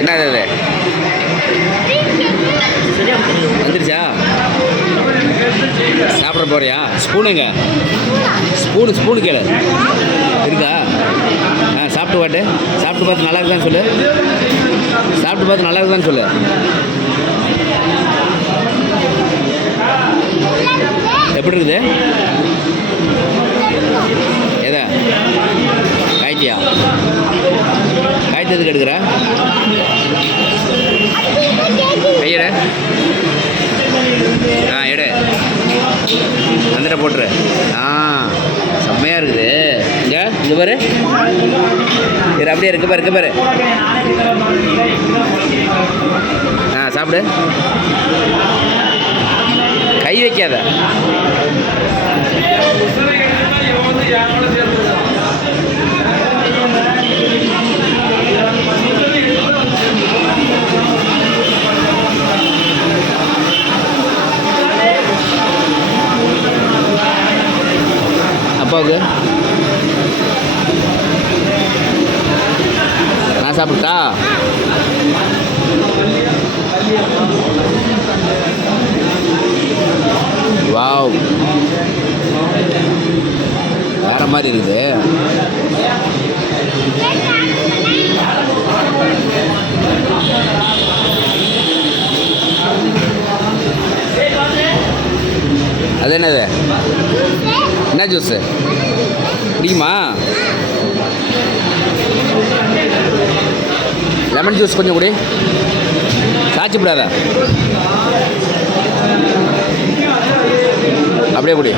என்னது அது வந்துருச்சா? சாப்பிட போறியா? ஸ்பூனுங்க, ஸ்பூனு கேளு இருக்கா? சாப்பிட்டு பாட்டு, சாப்பிட்டு பார்த்து நல்லா இருக்குதான்னு சொல்லு. சாப்பிட்டு பார்த்து நல்லா இருக்குதான்னு சொல்லு. எப்படி இருக்குது? எதா காய்ச்சியா? காய்ச்சதுக்கு எடுக்கிற கையிட எடு வந்துட்ட போட்டுரு. செம்மையாக இருக்குது. இங்கே பாரு, இது அப்படியே இருக்கு பாரு. சாப்பிடு, கை வைக்காத. அப்பாவுக்கு நான் சாப்பிட்டா? வாவ், வேற மாதிரி இருக்குது. அது என்னது? என்ன ஜூஸு பிடிக்குமா? லெமன் ஜூஸ் கொஞ்சம் குடி, சாய்ச்சி விடாத, அப்படியே குடி.